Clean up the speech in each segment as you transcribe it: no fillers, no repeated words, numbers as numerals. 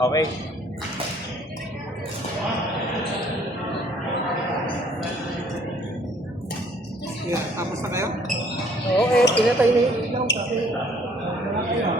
Okay. Yeah, tapos na kayo? Oo, pinatay na yung ilaw kasi wala kayo.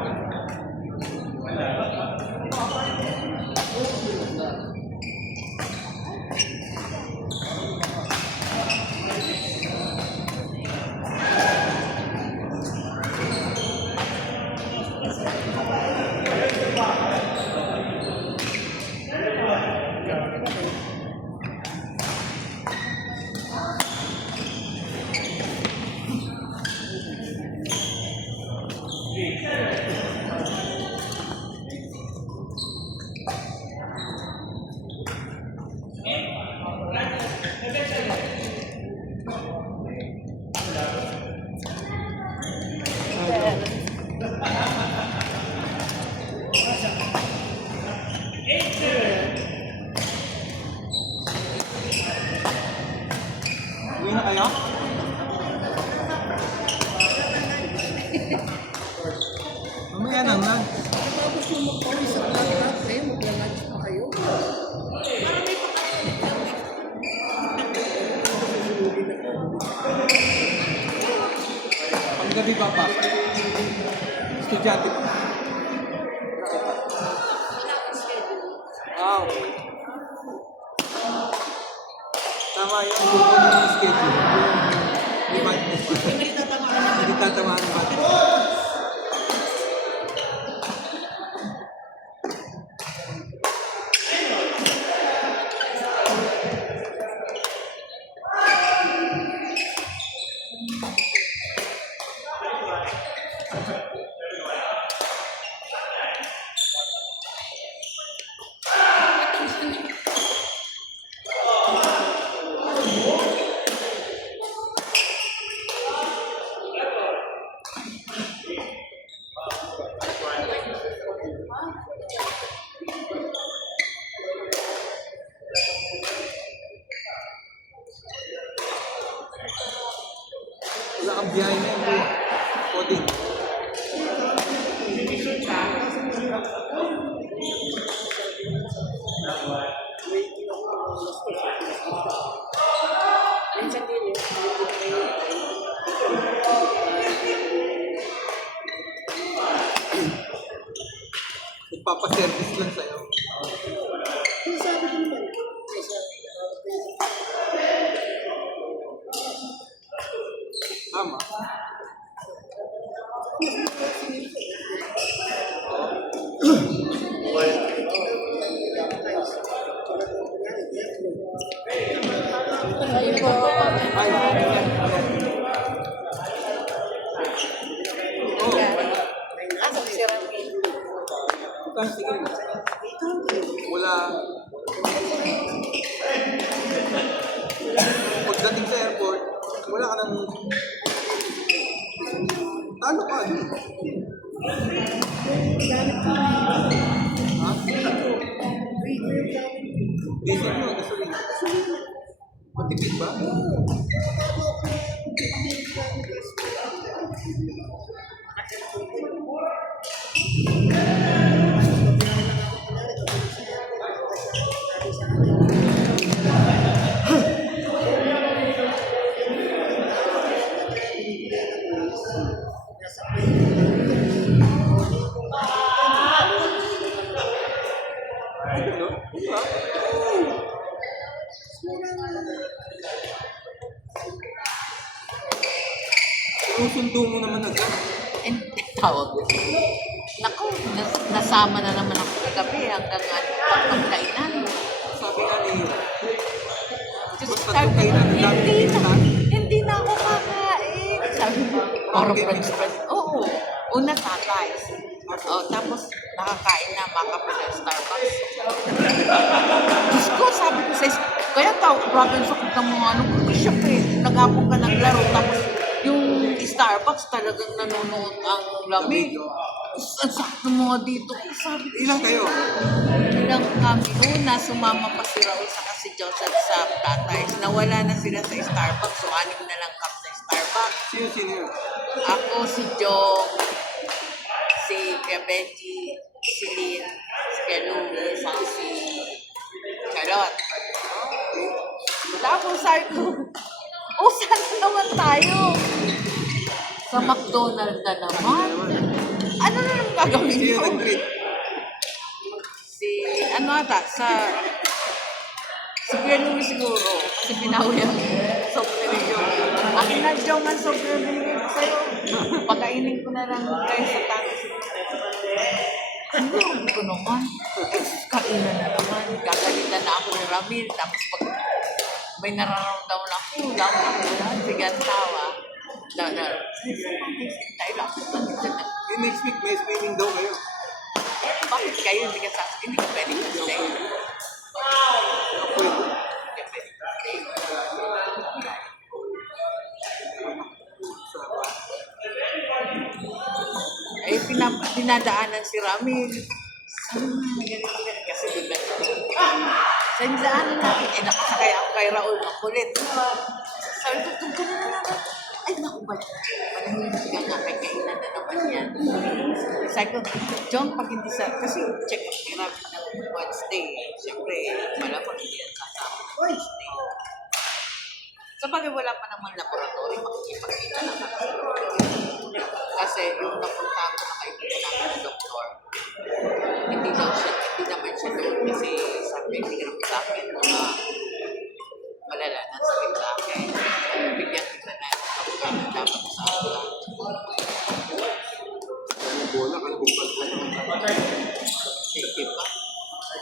Uwi na kayo? Mamaya na nga. Tapos yung mag-pawis at lahat kayo, magla-lunch pa kayo. Panggabi pa pa. Estudyante pa. Wow. Tama yun. Buko na yung schedule. Yung madness. Hindi tatamaan ng madness. Wala kang biyahe na yun. Coding. Minsan din yung Nagpapaservice lang sa'yo. sabi ko naman, Tama. Ay, oh, sige. Wala. Pagdating sa airport, wala ka nang... Talo ka. Ha? Diesel mo, gasolina. Matipid ba? Susundo mo naman agad. Tawag. Naku, nasama na naman ako kagabi hanggang pagkainan. Sabi nga ni... Just Basta doon kayo na, ang dami pinuntahan. hindi na ako kakain. Sabi ko, puro French fries. Oo, una tatay. Oh, tapos nakakain na, makape ng Starbucks. Diyos ko, sabi ko sa kaya province ako ng mga ano, siya nag-apong ka naglaro, tapos yung Starbucks talagang nanonood ang lamig. Ang sakto mga dito. Sabi ko, Ilang kayo? ilang kami. Una, sumama pa si Raul sa si Joseph sa Tatay's. Nawala na sila sa Starbucks, so 6 na lang kami sa Starbucks. Sino yun? Ako, si Jong, si Kuya Benji, si Lynn, si Kuya Louie, saka si Charlotte. Tapos sabi ko, saan na naman tayo? Sa McDonald's na naman. Ano na naman gagawin Sino ko? nag-greet? Si Kuya Louie siguro. Kasi pinawi ang software yung. Akin na, Jong, ang software binigay ko sa'yo. Pagkainin ko na lang kayo sa tayo. Hindi ko naman. Kainan na naman. Gagalitan na ako ni Ramil. Tapos pag may nararamdaman ako, dapat ako lang. Sige ang tawa. Tayo lang. Next week, may swimming daw kayo. Bakit kayo hindi ka sasabi? Hindi ka pwede ka stay. Ano po yun? Hindi ka pwede ka stay. Dinadaanan si Ramil. Ganyan. Kasi doon na. Sa daanan natin, nakasakay ako kay Raul ng kulit. Sabi ko, tungkol na naman. Ay, naku ba? Manahimik ka nga, may kainan na naman yan. Sabi ko, John, pag hindi kasi check up ni Ramil ng Wednesday. Siyempre, malamang hindi yan kasama ng Wednesday. Sa bagay, wala pa naman laboratory, makikipagkita na kami. Kasi yung napuntahan ko na kaibigan namin ng doktor, hindi naman siya doon kasi sabi, hindi naman sa akin mga malala ng sakit sa akin. Bigyan kita na dapat sa akin. Ano bola, kalbukan ka naman. Sige ba? Kasi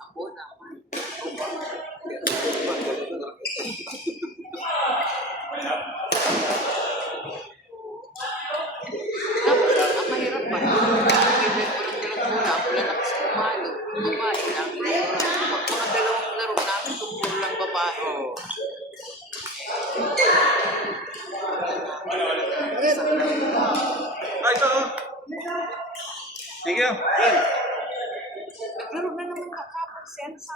ako naman. Ang mahirap pa. Kaibigan ko lang dalang bola. Wala na kasi kumalo. Babae lang. Mga dalawang laro namin, tungkol lang babae. Ay, ito. Sige, yan. Naglaro na naman kakapag sensa.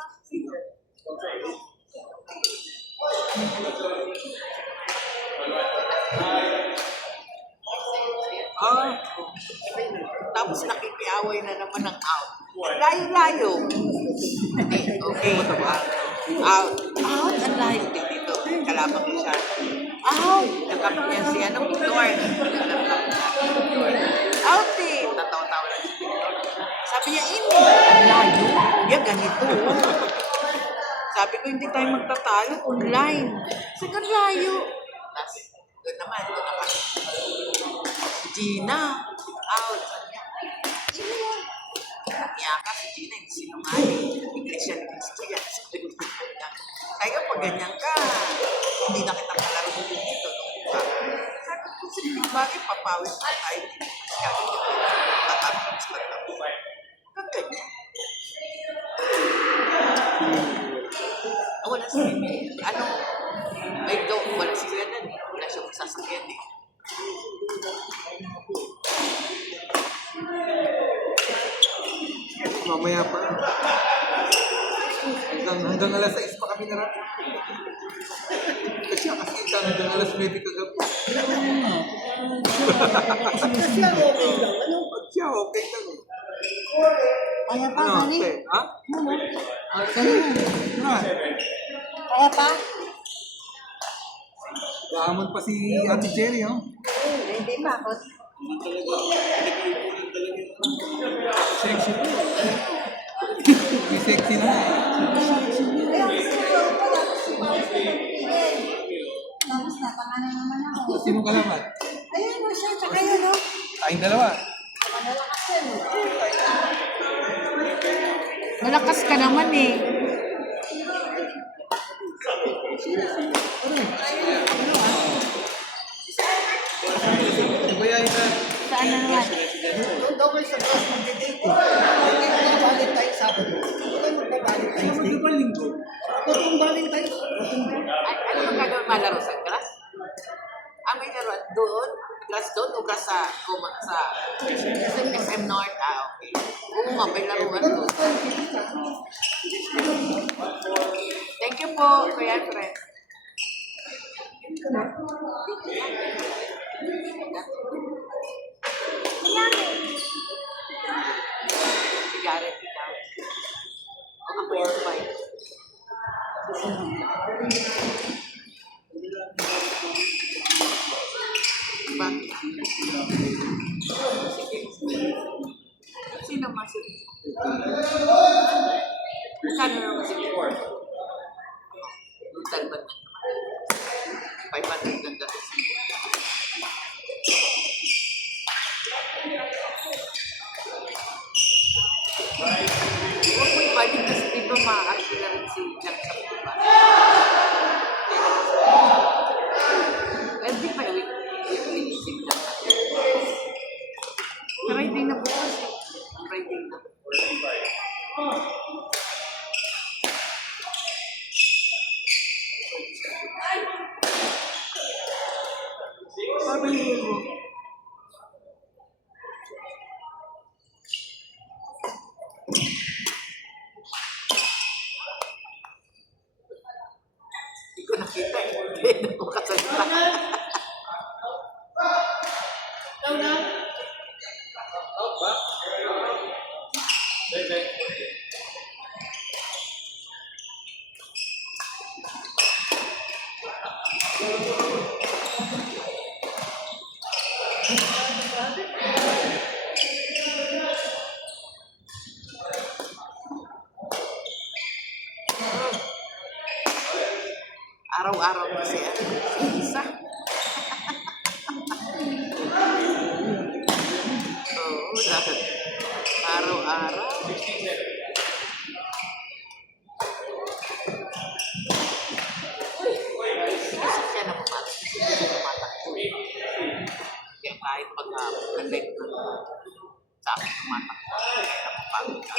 Tapos nakikiaway na naman ng out. Layo-layo. Okay. Out. Out ang layo din dito. Kalabang siya. Out. Nakapit niya si Victor. Out eh. Tataw-taw lang si Victor. Sabi niya, hindi. Ang layo. Kuya, ganito. Sabi ko, hindi tayo magtatalo. Online. Sabi ko, layo. Tapos, doon naman. Gina. Out. Sabi niya, niya ka si Gina, hindi sinungaling. English yan, English yan. Kaya pag ganyan ka, hindi na kita kalaro dito. Sabi ko, sige, bakit papawis na tayo? Tatapos. Kang ganyan. Wala si Mimi. Wala si Renan. Wala siya magsasakyan eh. Mamaya pa. Hanggang alas 6 pa kami na rin. Kasi hanggang alas 9 kagabi. Siya okay lang. Ano? Siya, okay lang. Kaya pa, Ano, honey? ate? Ha? Ano? Ano? Kaya pa? Gahamon pa si Ate Jerry, oh. Hindi pa ako. Sexy po. Hindi sexy na. Kaya gusto ko pala si Paul sa pagpigil. Tapos napangalan naman ako. Sino kalaman? Ayun mo siya, tsaka yun, no? Tayong dalawa. Malakas yun. Malakas ka naman eh. Ibayayin na. Saan na naman? Doon daw kayo sa class mag-date. Hindi na Valentine Sabado. Hindi kayo magpa-Valentine Day. Ano ba linggo? Totoong Valentine. Ano ba gagawin malaro sa class? May laro doon? Class doon o class sa SM North? Okay. Oo nga, may laruan doon. po, Kuya Fred. Sigaret, ikaw. O ako yung bike. Bakit? Sino masig? Saan na naman sige? Salbat na naman. 500 lang kasi. Huwag mo ibalik kasi dito maaarki na rin si Jack sa buka. Pwede pa weekly isip lang. Friday na bukas eh. Friday na. Pabili mo. Hindi ko nakita eh. Hindi ko kasalita. Araw-araw kasi isa. Oo, dahil araw-araw. Kasi siya na pumatak. Kasi siya tumatakbo. Kaya kahit pag-connect na sa akin tumatakbo. Kaya napapagod ka.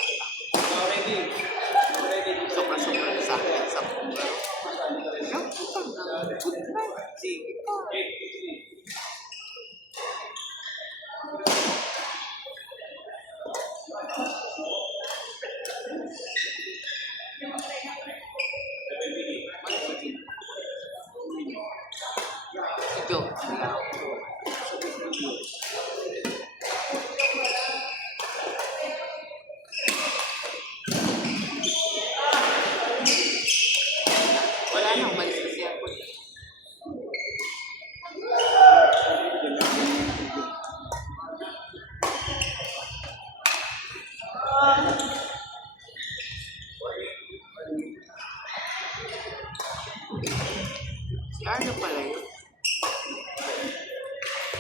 Sobra-sobra sa akin sa pumunta. Sige po. Ito. Wala na, umalis kasi ako. Si Arlo pala yun.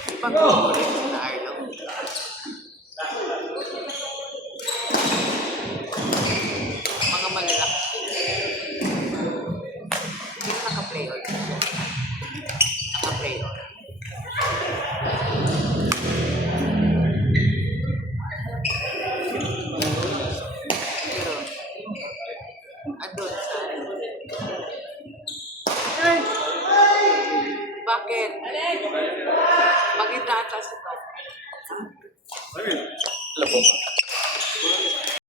Ibang grupo rin na Arlo. Mga malalaki. Hindi na naka-playoff. Naka-playoff. Pero, andun sa... Bakit?